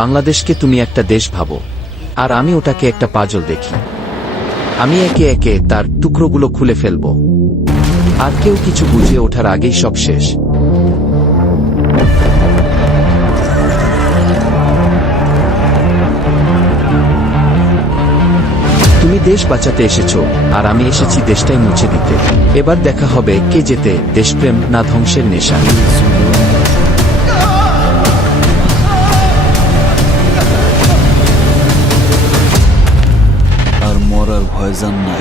বাংলাদেশকে তুমি একটা দেশ ভাবো, আর আমি ওটাকে একটা পাজল দেখি। আমি একে একে তার টুকরোগুলো খুলে ফেলব, আর কেউ কিছু বুঝে ওঠার আগেই সব শেষ। তুমি দেশ বাঁচাতে এসেছো, আর আমি এসেছি দেশটাই মুছে দিতে। এবার দেখা হবে কে জেতে, দেশপ্রেম না ধ্বংসের নেশা। আর মরার ভয় জান না